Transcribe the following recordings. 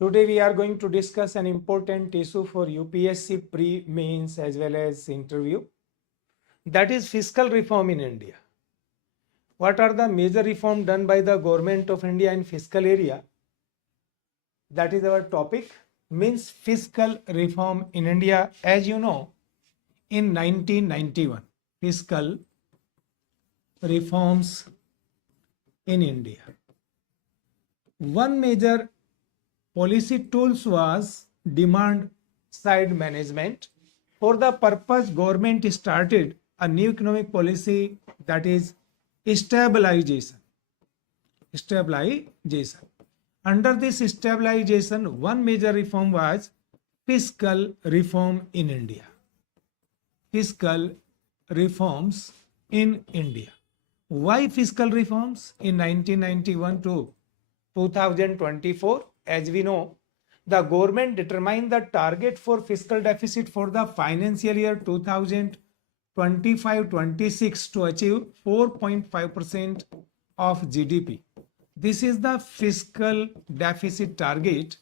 Today we are going to discuss an important issue for UPSC pre-mains as well as interview. That is fiscal reform in India. What are the major reforms done by the government of India in fiscal area? That is our topic. Means fiscal reform in India. As you know, in 1991, fiscal reforms in India. One major policy tools was demand side management. For the purpose, government started a new economic policy, that is stabilization. Under this stabilization, one major reform was fiscal reform in India. Fiscal reforms in India. Why fiscal reforms in 1991 to 2024? As we know, the government determined the target for fiscal deficit for the financial year 2025-26 to achieve 4.5% of GDP. This is the fiscal deficit target.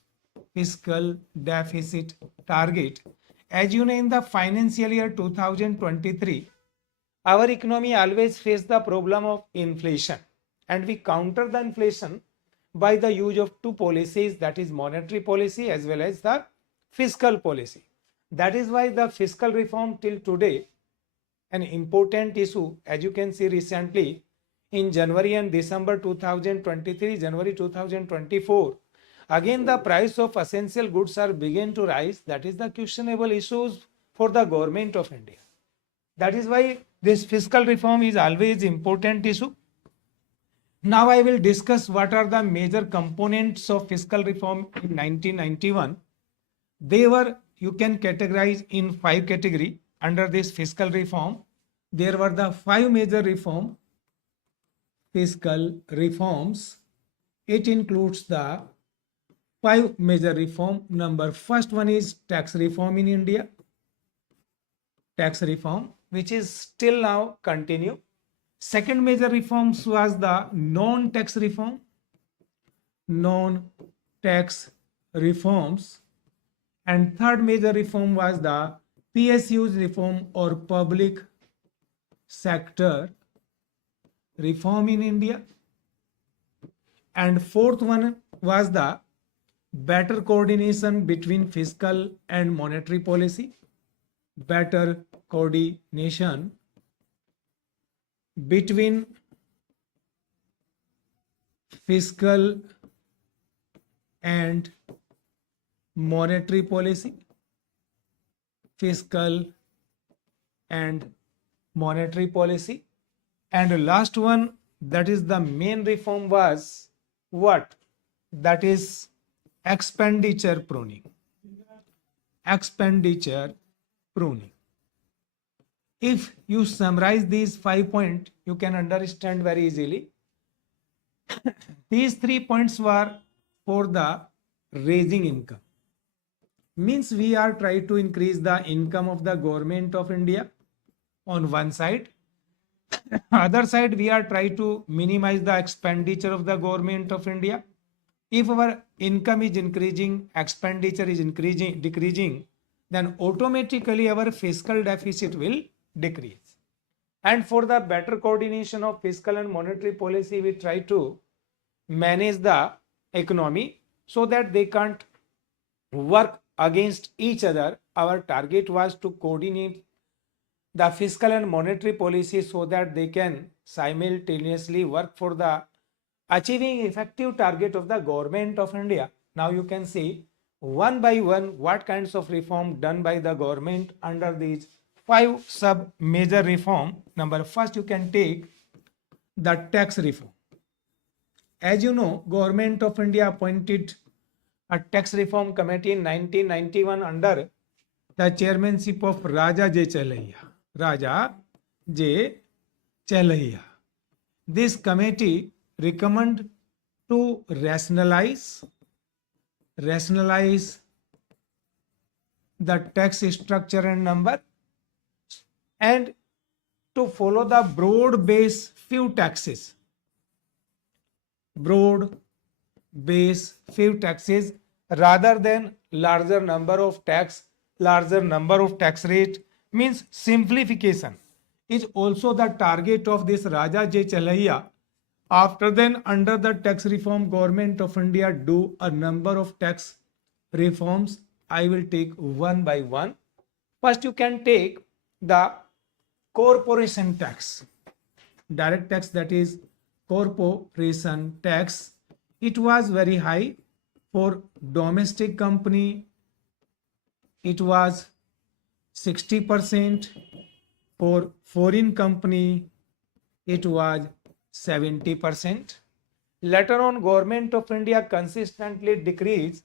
Fiscal deficit target. As you know, in the financial year 2023, our economy always faced the problem of inflation, and we counter the inflation by the use of two policies, that is monetary policy as well as the fiscal policy. That is why the fiscal reform till today an important issue. As you can see, recently in January and December 2023, January 2024, again the price of essential goods are begin to rise. That is the questionable issues for the government of India. That is why this fiscal reform is always important issue. Now I will discuss what are the major components of fiscal reform in 1991. They were, you can categorize in 5 categories under this fiscal reform. There were the 5 major fiscal reforms. It includes the 5 major reform. First one is tax reform in India. Tax reform, which is still now continue. Second major reforms was the non-tax reform. Non-tax reforms. And third major reform was the PSU's reform or public sector reform in India. And fourth one was the better coordination between fiscal and monetary policy. Better coordination between fiscal and monetary policy. Fiscal and monetary policy. And the last one, that is the main reform, was what? That is expenditure pruning. Expenditure pruning. If you summarize these 5 points, you can understand very easily. These 3 points were for the raising income. Means we are trying to increase the income of the government of India on one side. Other side, we are trying to minimize the expenditure of the government of India. If our income is increasing, expenditure is decreasing, then automatically our fiscal deficit will decrease. And for the better coordination of fiscal and monetary policy, we try to manage the economy so that they can't work against each other. Our target was to coordinate the fiscal and monetary policy so that they can simultaneously work for the achieving effective target of the government of India. Now you can see one by one what kinds of reform done by the government under these 5 sub major reform. First, you can take the tax reform. As you know, government of India appointed a tax reform committee in 1991 under the chairmanship of Raja J. Chelaiya. This committee recommended to rationalize the tax structure and number, and to follow the broad-based few taxes. Broad-based few taxes rather than larger number of tax rate means simplification is also the target of this Raja J. Chalaiya. After then, under the tax reform, Government of India do a number of tax reforms. I will take one by one. First, you can take the corporation tax, direct tax, that is corporation tax. It was very high for domestic company. It was 60%. For foreign company, it was 70%. Later on, Government of India consistently decreased,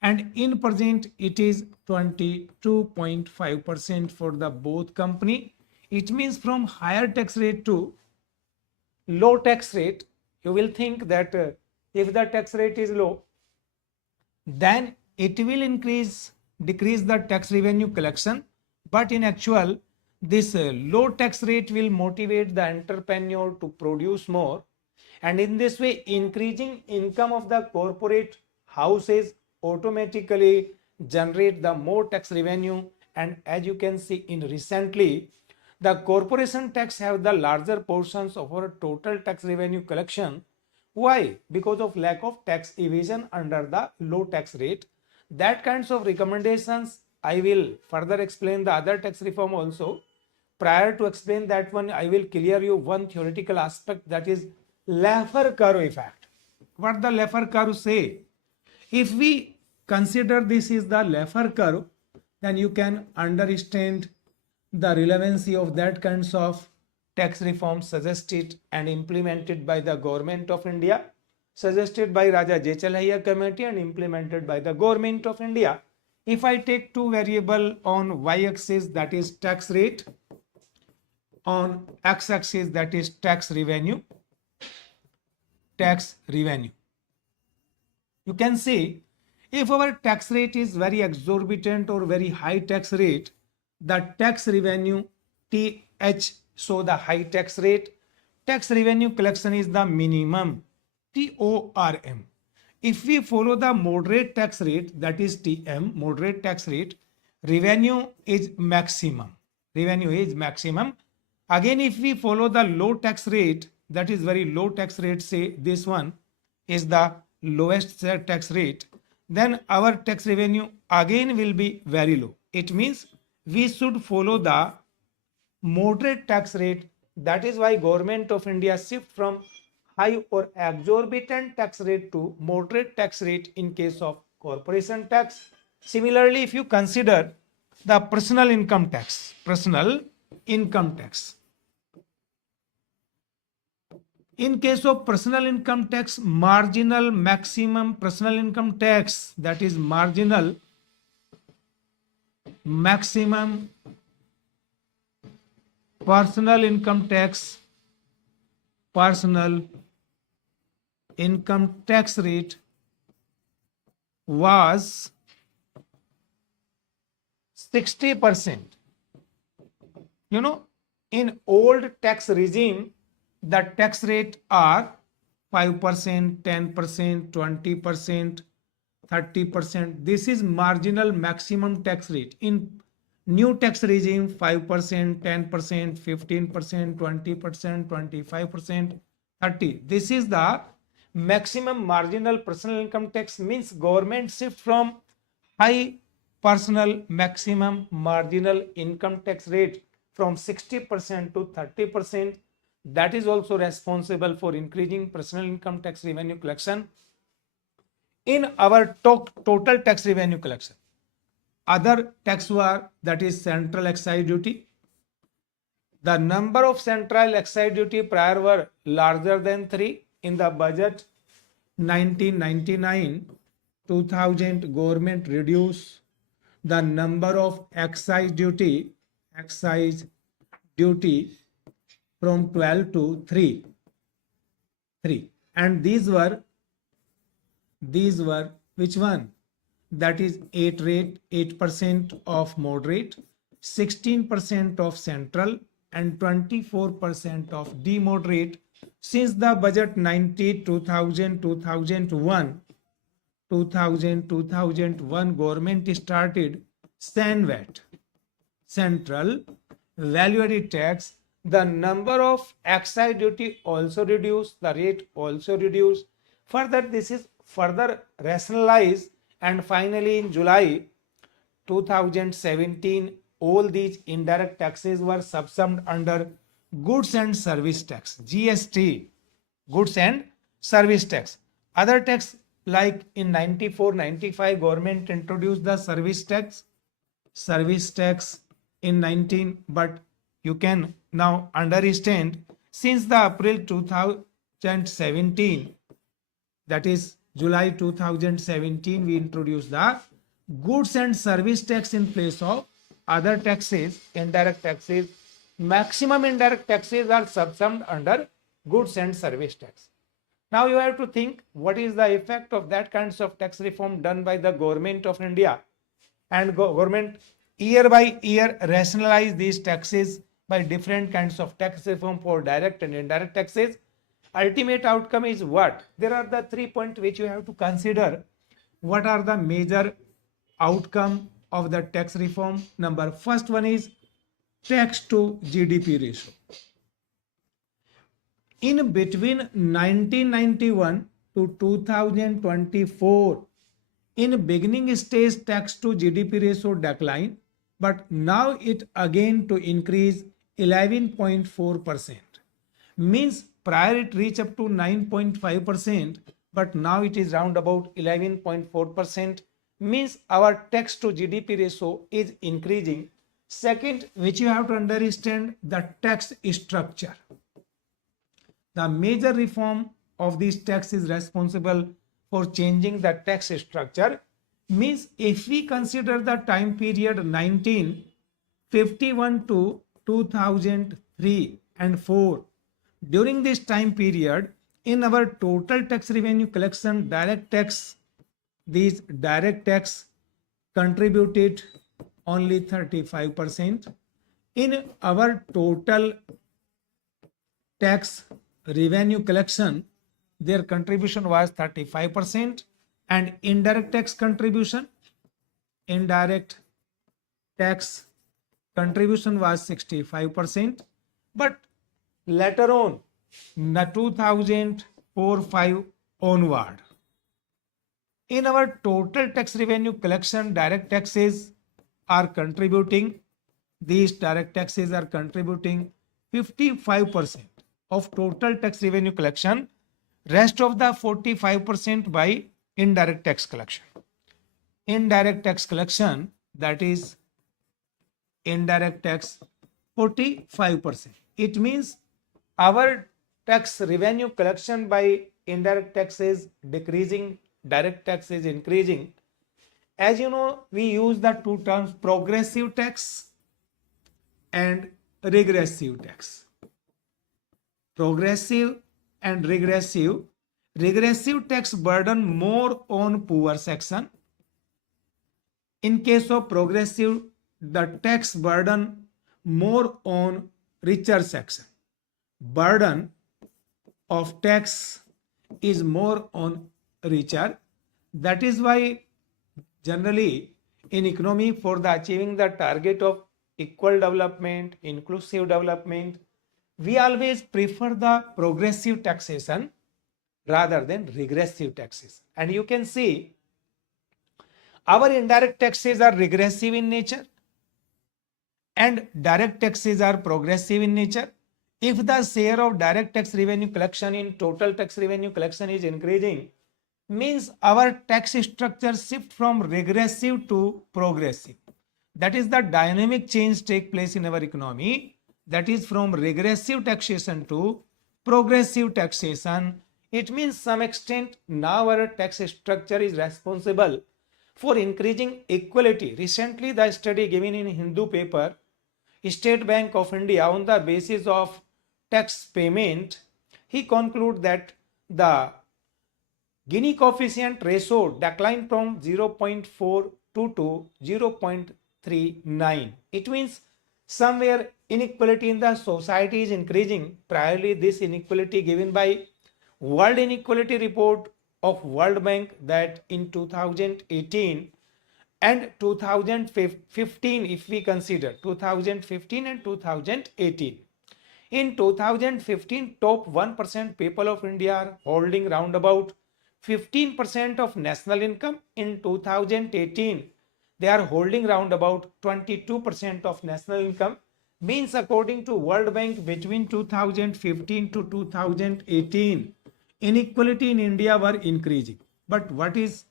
and in present it is 22.5% for the both company. It means from higher tax rate to low tax rate. You will think that if the tax rate is low, then it will decrease the tax revenue collection, but in actual this low tax rate will motivate the entrepreneur to produce more, and in this way increasing income of the corporate houses automatically generate the more tax revenue. And as you can see, in recently the corporation tax have the larger portions of our total tax revenue collection. Why? Because of lack of tax evasion under the low tax rate. That kinds of recommendations I will further explain the other tax reform also. Prior to explain that one, I will clear you one theoretical aspect, that is Laffer curve effect. What the Laffer curve say? If we consider this is the Laffer curve, then you can understand the relevancy of that kinds of tax reforms suggested and implemented by the Government of India, suggested by Raja J. Chalaiya committee and implemented by the Government of India. If I take two variable on y-axis, that is tax rate, on x-axis, that is tax revenue, you can see if our tax rate is very exorbitant or very high tax rate, the tax revenue TH, so the high tax rate, tax revenue collection is the minimum TORM. If we follow the moderate tax rate, that is TM, moderate tax rate, revenue is maximum. Again, if we follow the low tax rate, that is very low tax rate, say this one is the lowest tax rate, then our tax revenue again will be very low. It means we should follow the moderate tax rate. That is why Government of India shift from high or exorbitant tax rate to moderate tax rate in case of corporation tax. Similarly, if you consider the personal income tax, in case of personal income tax, marginal maximum personal income tax, that is marginal maximum personal income tax rate was 60%. In old tax regime, the tax rate are 5%, 10%, 20%, 30%. This is marginal maximum tax rate. In new tax regime, 5%, 10%, 15%, 20%, 25%, 30%. This is the maximum marginal personal income tax. Means government shift from high personal maximum marginal income tax rate from 60% to 30%. That is also responsible for increasing personal income tax revenue collection. In our total tax revenue collection, other tax were, that is central excise duty. The number of central excise duty prior were larger than 3. In the budget 1999-2000, government reduced the number of excise duty from 12 to 3, and these were which one? That is 8% of moderate, 16% of central, and 24% of demoderate. Since the budget 90-2000-2001, 2000-2001 government started SANVAT, Central Value Added Tax. The number of excise duty also reduced, the rate also reduced. Further, this is further rationalized, and finally in July 2017, all these indirect taxes were subsumed under goods and service tax, GST, goods and service tax. Other tax like in 94-95 government introduced the service tax in 19, but you can now understand since the April 2017, that is July 2017, we introduced the goods and service tax in place of other taxes, indirect taxes. Maximum indirect taxes are subsumed under goods and service tax. Now you have to think what is the effect of that kinds of tax reform done by the government of India, and government year by year rationalize these taxes by different kinds of tax reform for direct and indirect taxes. Ultimate outcome is what? There are the 3 points which you have to consider. What are the major outcome of the tax reform? First one is tax to GDP ratio. In between 1991 to 2024, in beginning stage tax to GDP ratio declined, but now it again to increase 11.4%. Means prior it reached up to 9.5%, but now it is round about 11.4%. Means our tax to GDP ratio is increasing. Second, which you have to understand, the tax structure. The major reform of this tax is responsible for changing the tax structure. Means if we consider the time period 1951 to 2003 and 4, during this time period, in our total tax revenue collection, direct tax, these direct tax contributed only 35%. In our total tax revenue collection, their contribution was 35%, and indirect tax contribution was 65%. But later on, the 2004-5 onward, in our total tax revenue collection, direct taxes are contributing, these direct taxes are contributing 55% of total tax revenue collection, rest of the 45% by indirect tax collection. Indirect tax collection, that is indirect tax 45%. It means our tax revenue collection by indirect taxes decreasing, direct tax is increasing. As you know, we use the two terms progressive tax and regressive tax. Progressive and regressive. Regressive tax burden more on poor section. In case of progressive, the tax burden more on richer section. Burden of tax is more on richer. That is why generally in economy, for the achieving the target of equal development, inclusive development, we always prefer the progressive taxation rather than regressive taxes. And you can see our indirect taxes are regressive in nature and direct taxes are progressive in nature. If the share of direct tax revenue collection in total tax revenue collection is increasing, means our tax structure shift from regressive to progressive. That is the dynamic change take place in our economy. That is from regressive taxation to progressive taxation. It means some extent now our tax structure is responsible for increasing equality. Recently the study given in Hindu paper, State Bank of India, on the basis of tax payment, he conclude that the Gini coefficient ratio declined from 0.42 to 0.39. It means somewhere inequality in the society is increasing. Priorly this inequality given by World Inequality Report of World Bank that in 2018 and 2015, if we consider 2015 and 2018. In 2015, top 1% people of India are holding round about 15% of national income. In 2018, they are holding round about 22% of national income. Means according to World Bank, between 2015 to 2018, inequality in India were increasing. But what is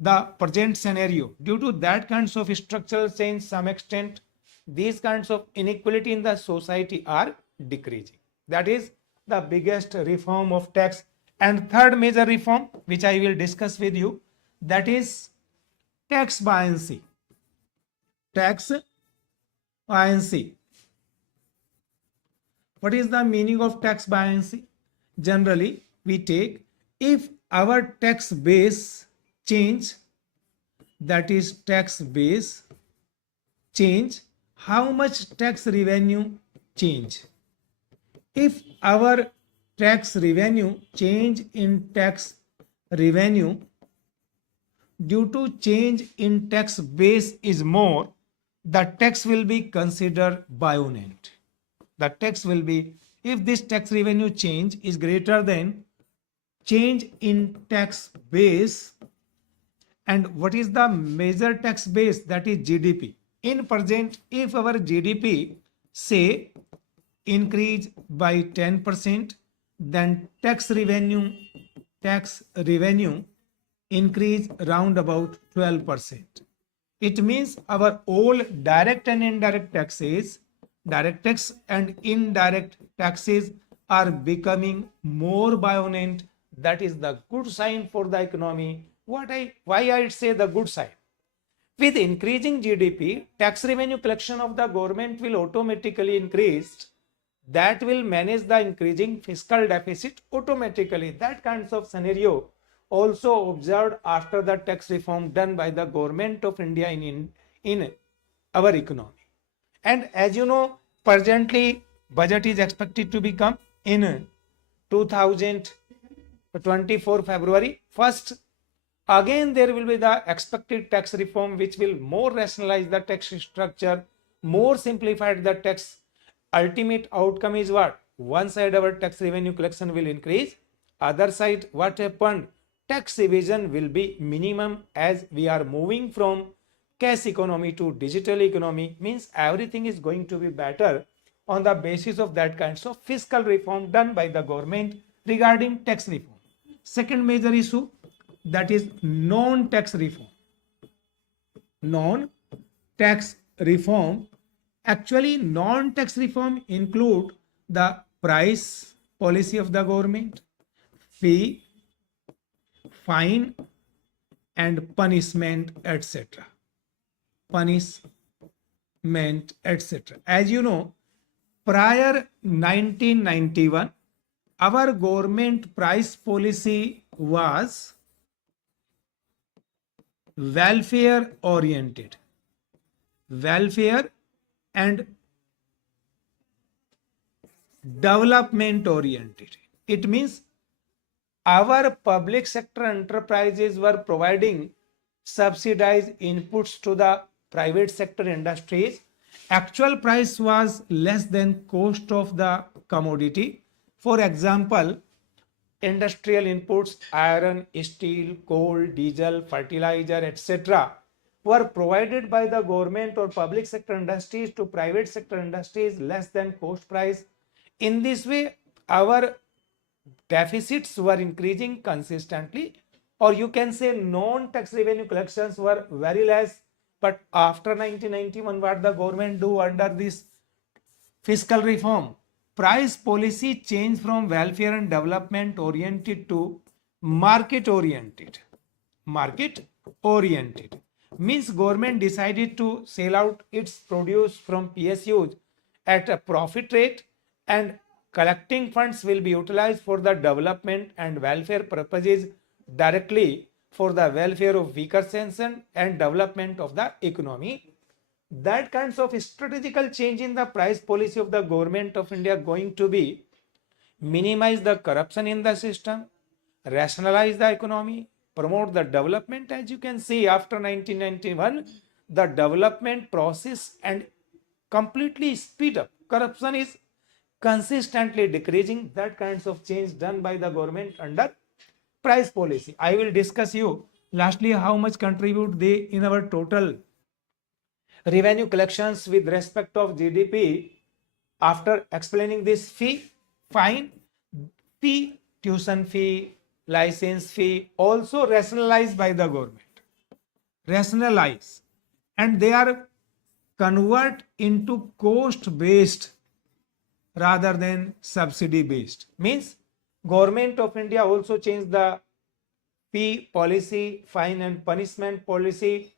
the present scenario? Due to that kinds of structural change, some extent, these kinds of inequality in the society are decreasing. That is the biggest reform of tax. And third major reform, which I will discuss with you, that is tax buoyancy. Tax buoyancy. What is the meaning of tax buoyancy? Generally, we take if our tax base change, that is tax base change, how much tax revenue change? If our tax revenue change in tax revenue due to change in tax base is more, the tax will be considered buoyant. The tax will be, if this tax revenue change is greater than change in tax base. And what is the major tax base? That is GDP. In present, if our GDP say increase by 10%, then tax revenue increase round about 12%. It means our all direct and indirect taxes, direct tax and indirect taxes are becoming more buoyant. That is the good sign for the economy. Why I say the good sign? With increasing GDP, tax revenue collection of the government will automatically increase. That will manage the increasing fiscal deficit automatically. That kinds of scenario also observed after the tax reform done by the government of India in our economy. And as you know, presently budget is expected to become in 2024 February 1st. Again, there will be the expected tax reform which will more rationalize the tax structure, more simplified the tax. Ultimate outcome is what? One side our tax revenue collection will increase, other side what happened? Tax evasion will be minimum as we are moving from cash economy to digital economy. Means everything is going to be better on the basis of that kinds of fiscal reform done by the government regarding tax reform. Second major issue, that is non-tax reform. Non-tax reform. Actually, non-tax reform include the price policy of the government, fee, fine and punishment, etc. Punishment, etc. As you know, prior 1991, our government price policy was welfare oriented. Welfare and development oriented. It means our public sector enterprises were providing subsidized inputs to the private sector industries. Actual price was less than cost of the commodity. For example, industrial inputs, iron, steel, coal, diesel, fertilizer, etc. were provided by the government or public sector industries to private sector industries less than cost price. In this way, our deficits were increasing consistently, or you can say non-tax revenue collections were very less. But after 1991, what the government do under this fiscal reform? Price policy changed from welfare and development oriented to market oriented. Market oriented means government decided to sell out its produce from PSUs at a profit rate, and collecting funds will be utilized for the development and welfare purposes directly for the welfare of weaker section and development of the economy. That kinds of strategical change in the price policy of the government of India going to be minimize the corruption in the system, rationalize the economy, promote the development. As you can see, after 1991, the development process and completely speed up. Corruption is consistently decreasing. That kinds of change done by the government under price policy. I will discuss you lastly how much contribute they in our total revenue collections with respect of GDP. After explaining this fine, fee, tuition fee, license fee, also rationalized by the government. Rationalize. And they are convert into cost based rather than subsidy based. Means government of India also changed the fee policy, fine and punishment policy.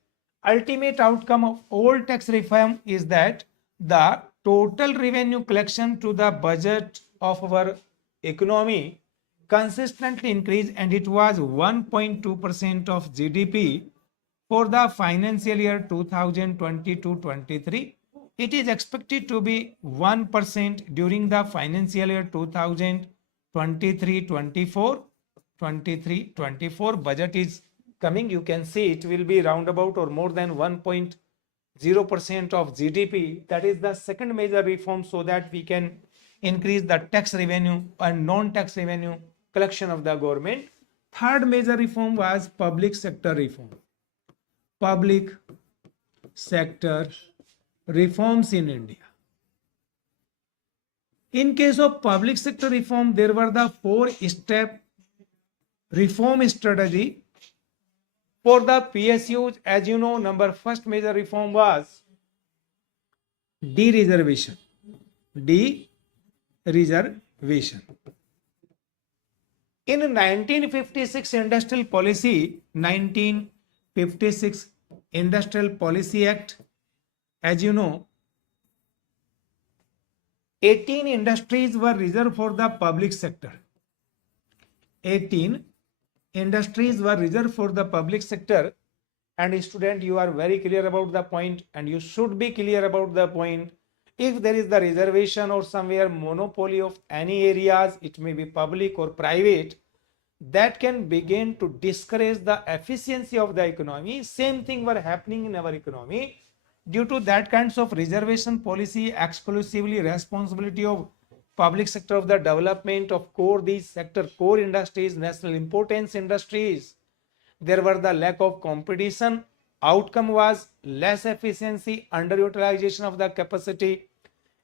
Ultimate outcome of all tax reform is that the total revenue collection to the budget of our economy consistently increased, and it was 1.2% of GDP for the financial year 2022-23. It is expected to be 1% during the financial year 2023-24. 23-24 budget is coming. You can see it will be roundabout or more than 1.0% of GDP. That is the second major reform, so that we can increase the tax revenue and non-tax revenue collection of the government. Third major reform was public sector reform. Public sector reforms in India. In case of public sector reform, there were the 4-step reform strategy for the PSUs. As you know, first major reform was de-reservation. De-reservation. In 1956 Industrial Policy, 1956 Industrial Policy Act, as you know, 18 industries were reserved for the public sector. 18 industries were reserved for the public sector. And student, you are very clear about the point, and you should be clear about the point. If there is the reservation or somewhere monopoly of any areas, it may be public or private, that can begin to discourage the efficiency of the economy. Same thing were happening in our economy. Due to that kinds of reservation policy, exclusively responsibility of public sector of the development of these sector core industries, national importance industries, there were the lack of competition. Outcome was less efficiency, underutilization of the capacity,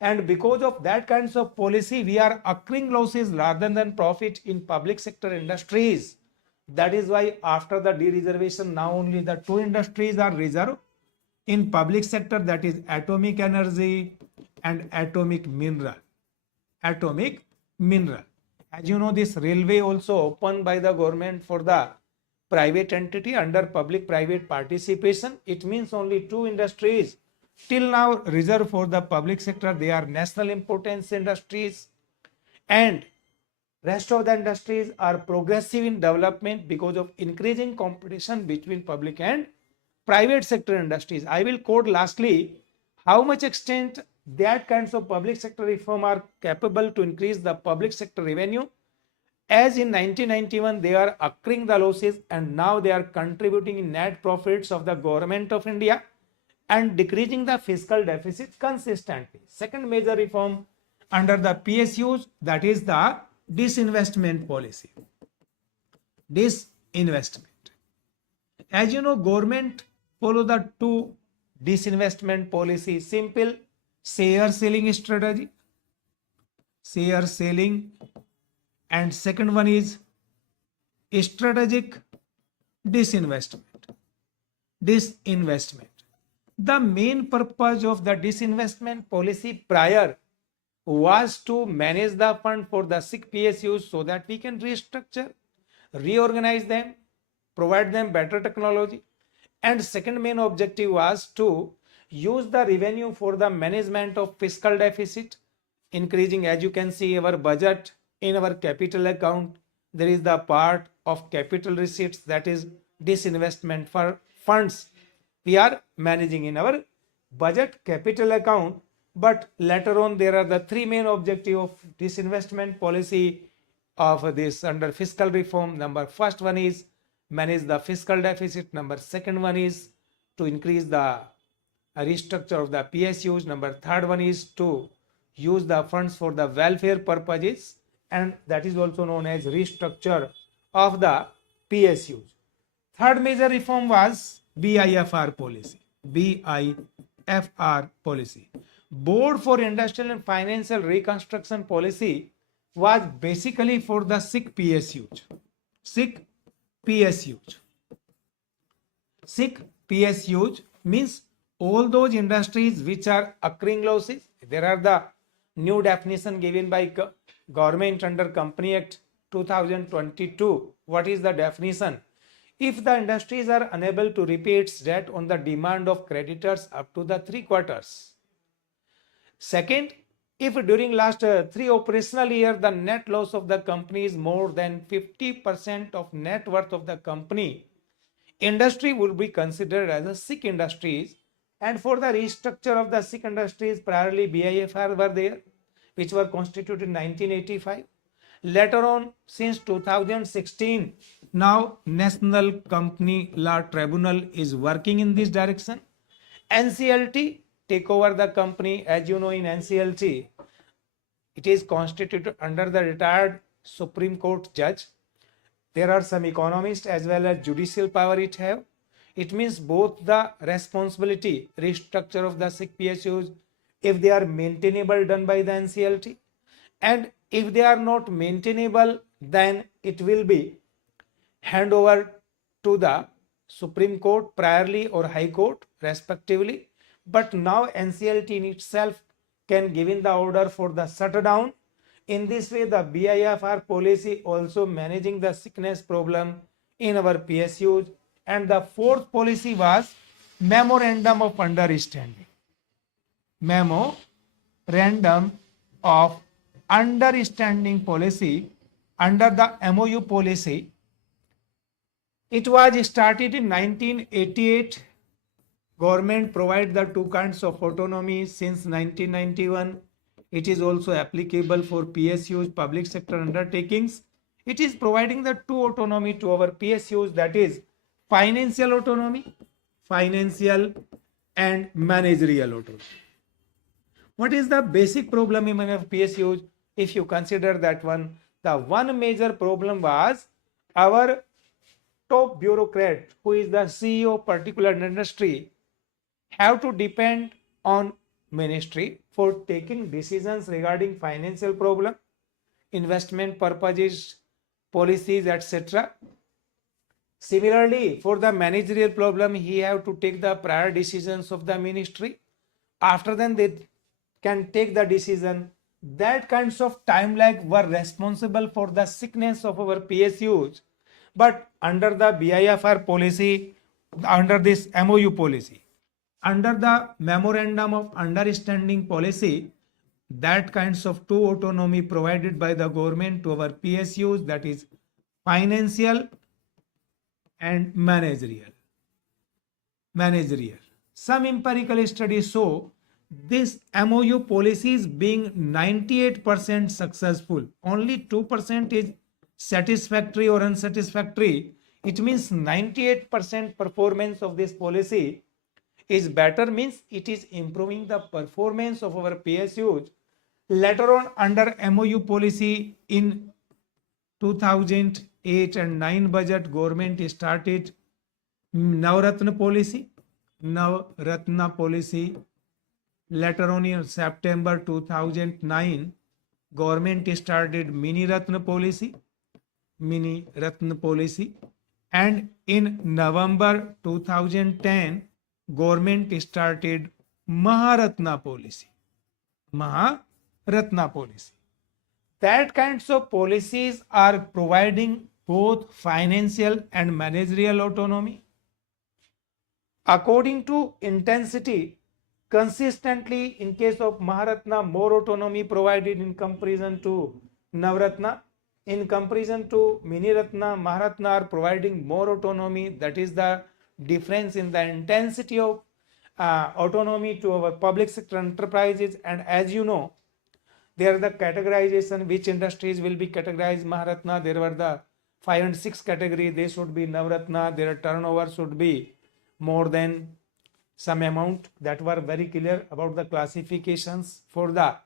and because of that kinds of policy, we are accruing losses rather than profit in public sector industries. That is why after the de-reservation, now only the 2 industries are reserved in public sector, that is atomic energy and atomic mineral. Atomic mineral. As you know, this railway also opened by the government for the private entity under public-private participation. It means only 2 industries till now reserved for the public sector. They are national importance industries, and rest of the industries are progressive in development because of increasing competition between public and private sector industries. I will quote lastly how much extent that kinds of public sector reform are capable to increase the public sector revenue. As in 1991, they are accruing the losses, and now they are contributing in net profits of the government of India and decreasing the fiscal deficit consistently. Second major reform under the PSUs, that is the disinvestment policy. Disinvestment. As you know, government follow the 2 disinvestment policy. Simple share selling strategy. Share selling. And second one is strategic disinvestment. Disinvestment. The main purpose of the disinvestment policy prior was to manage the fund for the sick PSUs so that we can restructure, reorganize them, provide them better technology. And second main objective was to use the revenue for the management of fiscal deficit, increasing. As you can see, our budget in our capital account, there is the part of capital receipts, that is disinvestment for funds we are managing in our budget capital account. But later on, there are the 3 main objectives of disinvestment policy: of this under fiscal reform. Number first one is manage the fiscal deficit. Number second one is to increase the restructure of the PSUs. Number third one is to use the funds for the welfare purposes, and that is also known as restructure of the PSUs. Third major reform was BIFR policy. BIFR policy. Board for Industrial and Financial Reconstruction Policy was basically for the sick PSUs. Sick PSUs. Sick PSUs means all those industries which are accruing losses. There are the new definition given by government under Company Act 2022. What is the definition? If the industries are unable to repay its debt on the demand of creditors up to the 3 quarters. Second, if during last 3 operational years the net loss of the company is more than 50% of net worth of the company, industry would be considered as a sick industries. And for the restructure of the sick industries, priorly BIFR were there, which were constituted in 1985. Later on, since 2016, now National Company Law Tribunal is working in this direction. NCLT take over the company. As you know, in NCLT, it is constituted under the retired Supreme Court judge. There are some economists as well as judicial power it have. It means both the responsibility, restructure of the sick PSUs, if they are maintainable, done by the NCLT, and if they are not maintainable, then it will be hand over to the Supreme Court priorly or High Court respectively. But now NCLT in itself can give in the order for the shutdown. In this way, the BIFR policy also managing the sickness problem in our PSUs. And the fourth policy was Memorandum of Understanding. Memorandum of Understanding policy. Under the MOU policy, it was started in 1988. Government provide the 2 kinds of autonomy since 1991. It is also applicable for PSUs, public sector undertakings. It is providing the 2 autonomy to our PSUs, that is financial autonomy, financial and managerial autonomy. What is the basic problem in our PSUs? If you consider that one, the one major problem was our top bureaucrat, who is the CEO of particular industry, have to depend on ministry for taking decisions regarding financial problem, investment purposes, policies, etc. Similarly, for the managerial problem, he have to take the prior decisions of the ministry. After then, they can take the decision. That kinds of time lag were responsible for the sickness of our PSUs. But under the BIFR policy, under this MOU policy, under the Memorandum of Understanding policy, that kinds of 2 autonomy provided by the government to our PSUs, that is financial and managerial. Some empirical studies show this MOU policy is being 98% successful. Only 2% is satisfactory or unsatisfactory. It means 98% performance of this policy is better, means it is improving the performance of our PSUs. Later on, under MOU policy in 2008 and 9 budget, government started Navratna policy. Later on in September 2009, government started Mini Ratna policy. And in November 2010, government started Maharatna policy. That kinds of policies are providing both financial and managerial autonomy. According to intensity, consistently in case of Maharatna, more autonomy provided in comparison to Navratna. In comparison to Mini Ratna, Maharatna are providing more autonomy. That is the difference in the intensity of autonomy to our public sector enterprises. And as you know, There the categorization, which industries will be categorized Maharatna. There were the 5 and 6 category, they should be Navratna. Their turnover should be more than some amount. That were very clear about the classifications. For the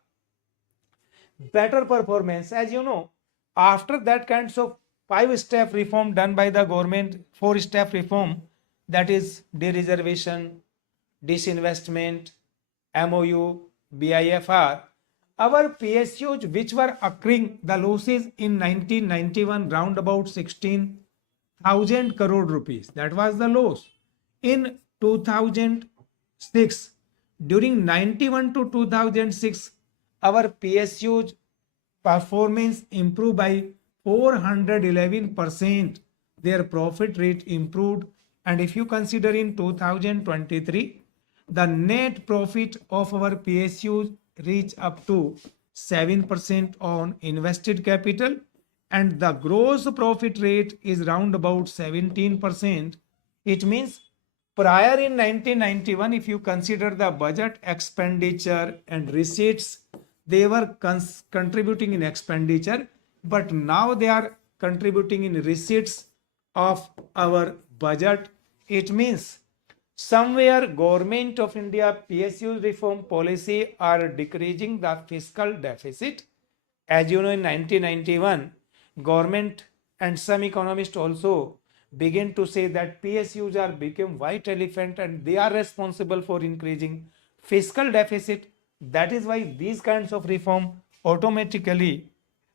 better performance, as you know, after that kinds of 5-step reform done by the government, 4-step reform, that is dereservation, disinvestment, MOU, BIFR, our PSUs which were occurring the losses in 1991 round about 16,000 crore rupees. That was the loss. In 2006, during 91 to 2006, our PSUs performance improved by 411%. Their profit rate improved, and if you consider in 2023, the net profit of our PSUs reach up to 7% on invested capital, and the gross profit rate is round about 17%. It means prior in 1991, if you consider the budget, expenditure and receipts, they were contributing in expenditure, but now they are contributing in receipts of our budget. It means somewhere government of India PSU reform policy are decreasing the fiscal deficit. As you know, in 1991, government and some economists also begin to say that PSUs are become white elephant and they are responsible for increasing fiscal deficit. That is why these kinds of reform automatically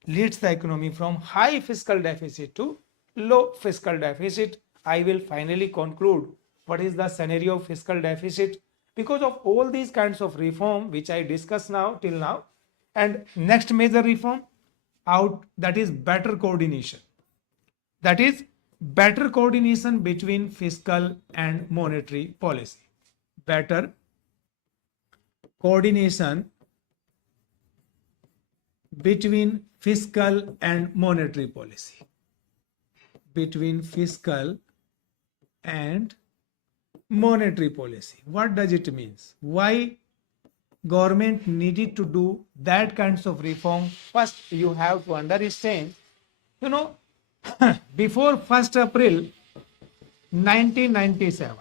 leads the economy from high fiscal deficit to low fiscal deficit. I will finally conclude what is the scenario of fiscal deficit because of all these kinds of reform which I discussed now till now. And next major reform out, that is better coordination. That is better coordination between fiscal and monetary policy. Better coordination between fiscal and monetary policy. Between fiscal and monetary policy. What does it mean? Why government needed to do that kinds of reform? First, you have to understand, you know, before 1st April 1997,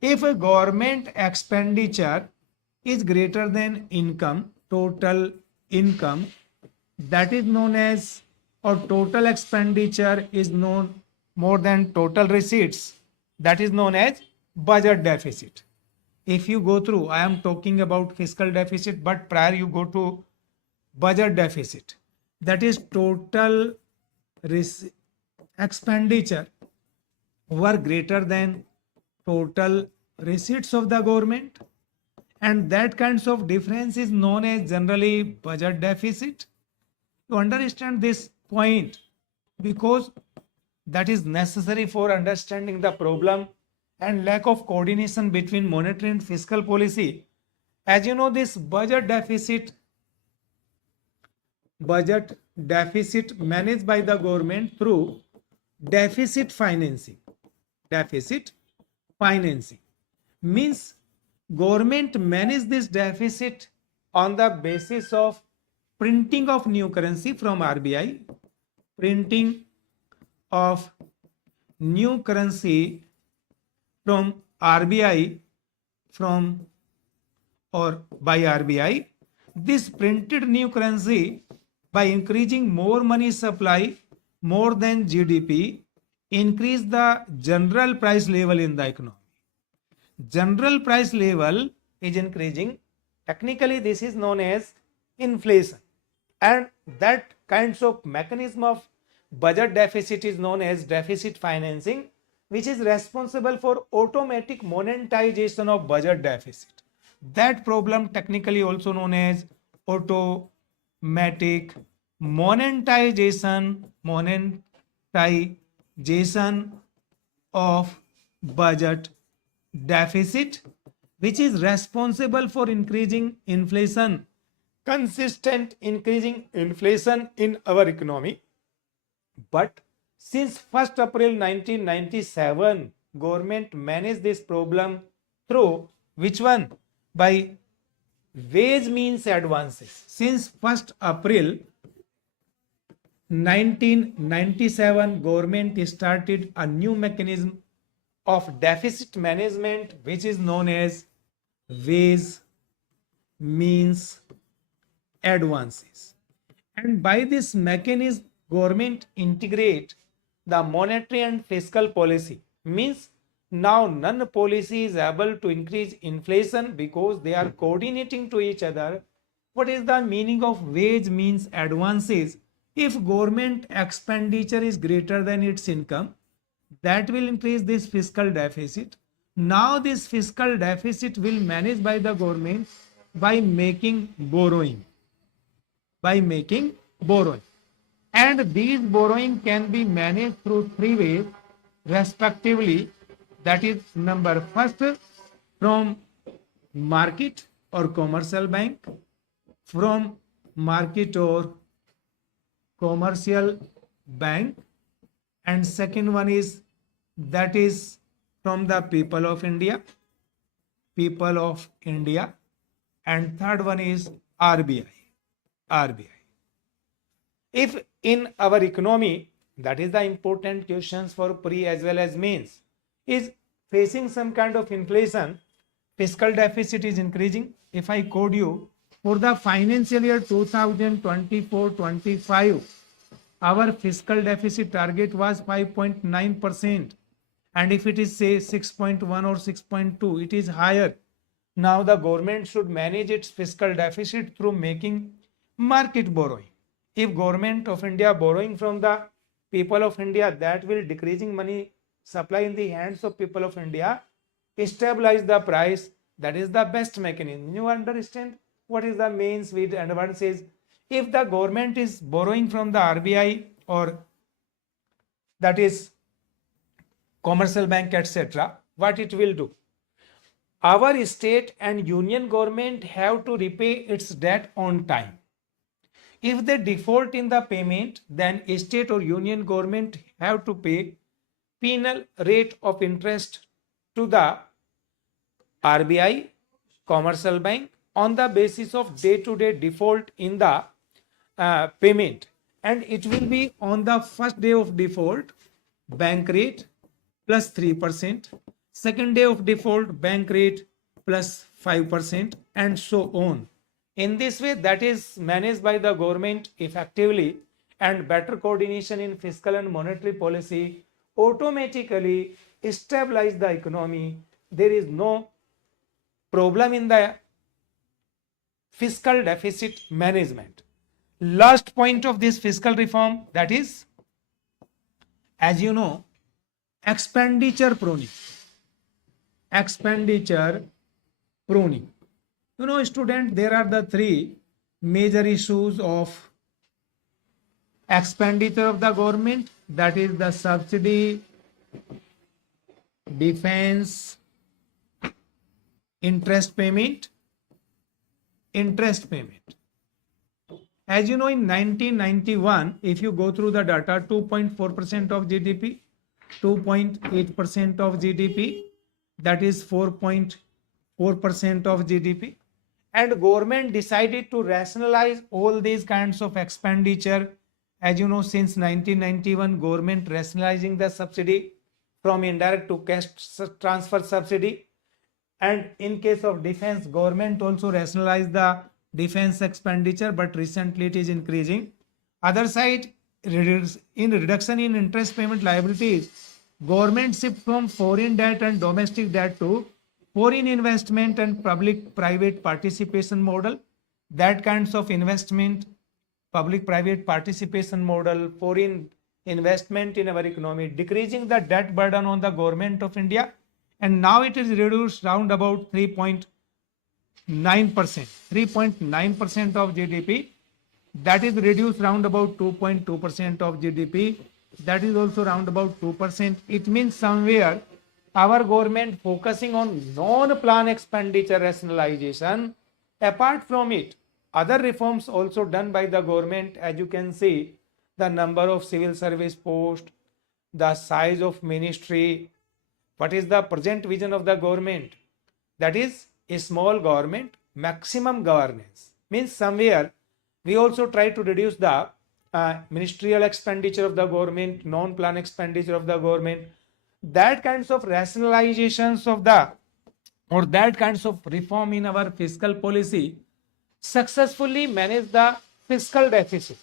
if a government expenditure is greater than income, total income, that is known as, or total expenditure is known more than total receipts, that is known as budget deficit. If you go through, I am talking about fiscal deficit, but prior you go to budget deficit, that is total expenditure were greater than total receipts of the government, and that kinds of difference is known as generally budget deficit. To understand this point, because that is necessary for understanding the problem and lack of coordination between monetary and fiscal policy. As you know, this budget deficit managed by the government through deficit financing. Deficit financing means government manage this deficit on the basis of printing of new currency from RBI, printing of new currency from RBI, from or by RBI. This printed new currency, by increasing more money supply more than GDP, increase the general price level in the economy. General price level is increasing. Technically, this is known as inflation, and that kinds of mechanism of budget deficit is known as deficit financing, which is responsible for automatic monetization of budget deficit. That problem technically also known as automatic monetization of budget deficit, which is responsible for increasing inflation, consistent increasing inflation in our economy. But since 1st April 1997, government managed this problem through which one? By wage means advances. Since 1st April 1997, government started a new mechanism of deficit management which is known as wage means advances. And by this mechanism, government integrate the monetary and fiscal policy. Means now none policy is able to increase inflation because they are coordinating to each other. What is the meaning of wage means advances? If government expenditure is greater than its income, that will increase this fiscal deficit. Now this fiscal deficit will manage by the government by making borrowing. And these borrowing can be managed through three ways respectively. That is, number first, from market or commercial bank, from market or commercial bank, and second one is that is from the people of India, and third one is RBI. If in our economy, that is the important questions for pre as well as mains, is facing some kind of inflation, fiscal deficit is increasing. If I quote you, for the financial year 2024-25, our fiscal deficit target was 5.9%, and if it is say 6.1 or 6.2, it is higher. Now the government should manage its fiscal deficit through making market borrowing. If government of India borrowing from the people of India, that will decreasing money supply in the hands of people of India, stabilize the price. That is the best mechanism. You understand what is the main with advantage? If the government is borrowing from the RBI or that is commercial bank, etc., what it will do? Our state and union government have to repay its debt on time. If they default in the payment, then state or union government have to pay penal rate of interest to the RBI, commercial bank on the basis of day-to-day default in the payment, and it will be on the first day of default bank rate plus 3%, second day of default bank rate plus 5%, and so on. In this way, that is managed by the government effectively, and better coordination in fiscal and monetary policy automatically stabilize the economy. There is no problem in the fiscal deficit management. Last point of this fiscal reform, that is, as you know, expenditure pruning. You know, student, there are the three major issues of expenditure of the government, that is the subsidy, defense, interest payment. As you know, in 1991, if you go through the data, 2.4% of GDP, 2.8% of GDP, that is 4.4% of GDP. And government decided to rationalize all these kinds of expenditure. As you know, since 1991, government rationalizing the subsidy from indirect to cash transfer subsidy. And in case of defense, government also rationalized the defense expenditure, but recently it is increasing. Other side, in reduction in interest payment liabilities, government shift from foreign debt and domestic debt to foreign investment and public-private participation model. That kinds of investment, public-private participation model, foreign investment in our economy, decreasing the debt burden on the government of India, and now it is reduced round about 3.9% of GDP. That is reduced round about 2.2% of GDP. That is also round about 2%. It means somewhere our government focusing on non-plan expenditure rationalization. Apart from it, other reforms also done by the government. As you can see, the number of civil service posts, the size of ministry. What is the present vision of the government? That is a small government, maximum governance. Means somewhere we also try to reduce the ministerial expenditure of the government, non-plan expenditure of the government. That kinds of rationalizations of the or that kinds of reform in our fiscal policy successfully manage the fiscal deficit.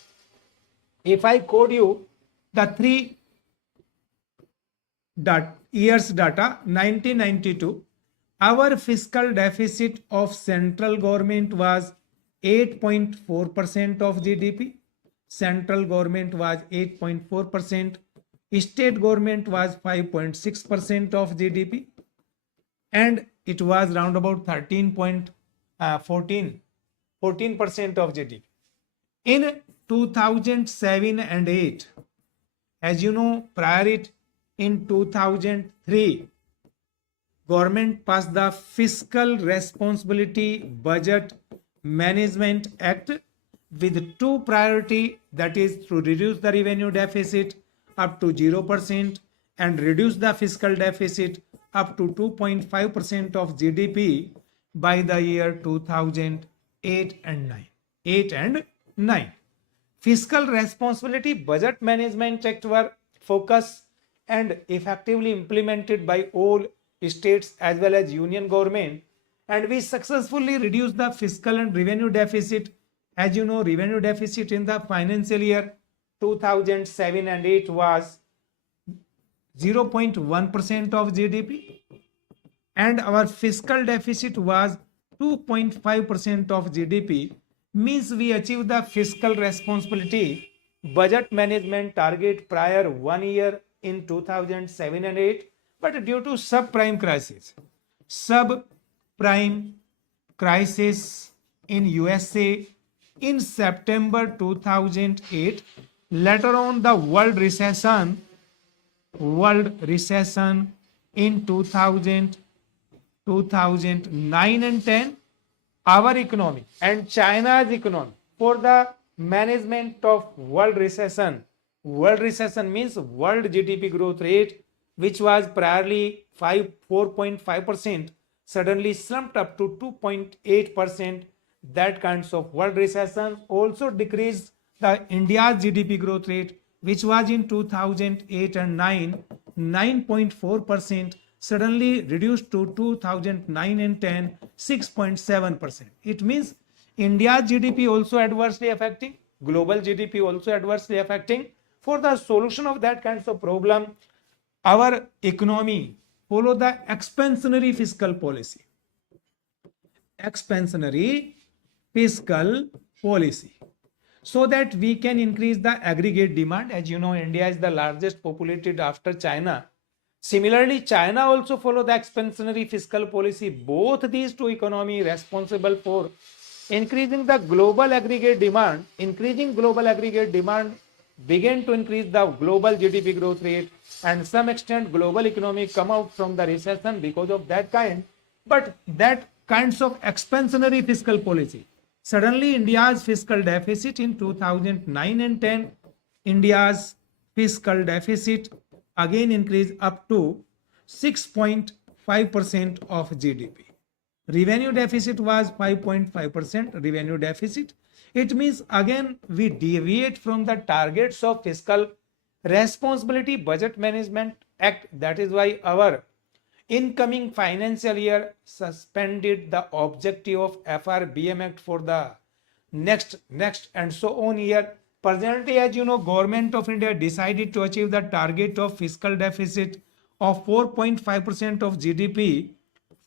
If I quote you the 3 years data, 1992, our fiscal deficit of central government was 8.4% of GDP. Central government was 8.4%. State government was 5.6% of GDP. And it was round about 14% of GDP. In 2007 and 8, as you know, prior it in 2003, government passed the Fiscal Responsibility Budget Management Act with two priority, that is to reduce the revenue deficit up to 0% and reduce the fiscal deficit up to 2.5% of GDP by the year 2008 and 9. 8 and 9. Fiscal Responsibility Budget Management Act were focused and effectively implemented by all states as well as union government, and we successfully reduced the fiscal and revenue deficit. As you know, revenue deficit in the financial year 2007 and 8 was 0.1% of GDP and our fiscal deficit was 2.5% of GDP. Means we achieved the fiscal responsibility budget management target prior 1 year in 2007 and 8, but due to subprime crisis in USA in September 2008, later on the world recession in 2009 and 10, our economy and China's economy for the management of world recession means world GDP growth rate, which was priorly 4.5%, suddenly slumped up to 2.8%. That kinds of world recession also decreased the India's GDP growth rate, which was in 2008 and 9, 9.4%, suddenly reduced to 2009 and 10, 6.7%. It means India's GDP also adversely affecting, global GDP also adversely affecting. For the solution of that kinds of problem, our economy follow the expansionary fiscal policy. So that we can increase the aggregate demand. As you know, India is the largest populated after China. Similarly, China also follow the expansionary fiscal policy. Both these two economies responsible for increasing the global aggregate demand. Increasing global aggregate demand began to increase the global GDP growth rate, and some extent global economy come out from the recession because of that kind. But that kinds of expansionary fiscal policy, suddenly India's fiscal deficit in 2009 and 10, India's fiscal deficit again increased up to 6.5% of GDP. Revenue deficit was 5.5% revenue deficit. It means again we deviate from the targets of Fiscal Responsibility Budget Management Act. That is why our incoming financial year suspended the objective of FRBM Act for the next and so on year. Presently, as you know, Government of India decided to achieve the target of fiscal deficit of 4.5% of GDP,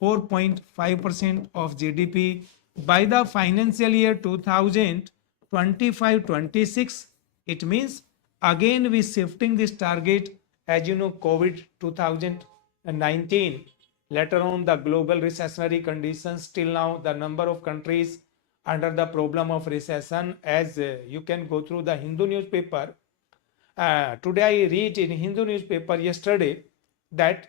4.5% of GDP by the financial year 2025-26. It means again we shifting this target. As you know, COVID 2019, later on the global recessionary conditions, till now the number of countries under the problem of recession, as you can go through the Hindu newspaper. Today I read in Hindu newspaper yesterday that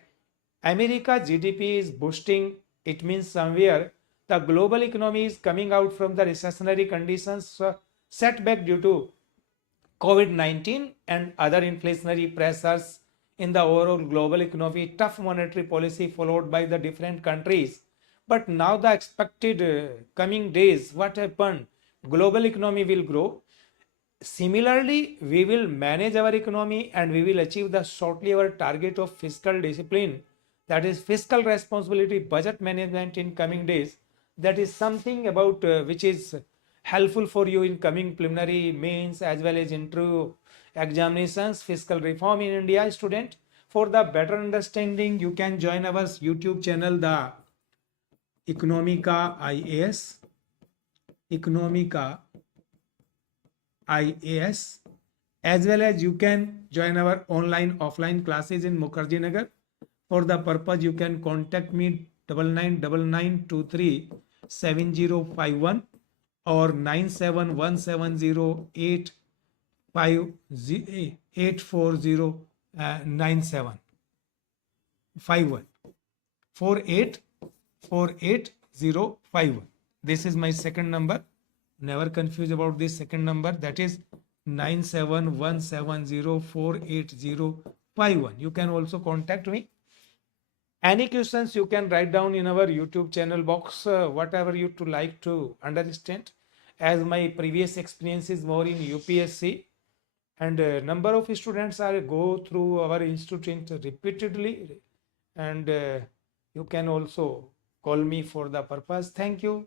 America GDP is boosting. It means somewhere the global economy is coming out from the recessionary conditions setback due to COVID-19 and other inflationary pressures in the overall global economy, tough monetary policy followed by the different countries. But now the expected coming days, what happened? Global economy will grow. Similarly, we will manage our economy and we will achieve the shortly our target of fiscal discipline, that is fiscal responsibility, budget management in coming days. That is something about which is helpful for you in coming preliminary, mains as well as interview examinations. Fiscal reform in India, student. For the better understanding, you can join our YouTube channel, the Economica IAS. Economica IAS, as well as you can join our online offline classes in Mukherjee Nagar. For the purpose, you can contact me 9999237051 or 9710084097 484051. This is my second number. Never confuse about this second number. That is 9717048051. You can also contact me. Any questions you can write down in our YouTube channel box, whatever you to like to understand. As my previous experience is more in UPSC, and number of students are go through our institute repeatedly, and you can also call me for the purpose. Thank you.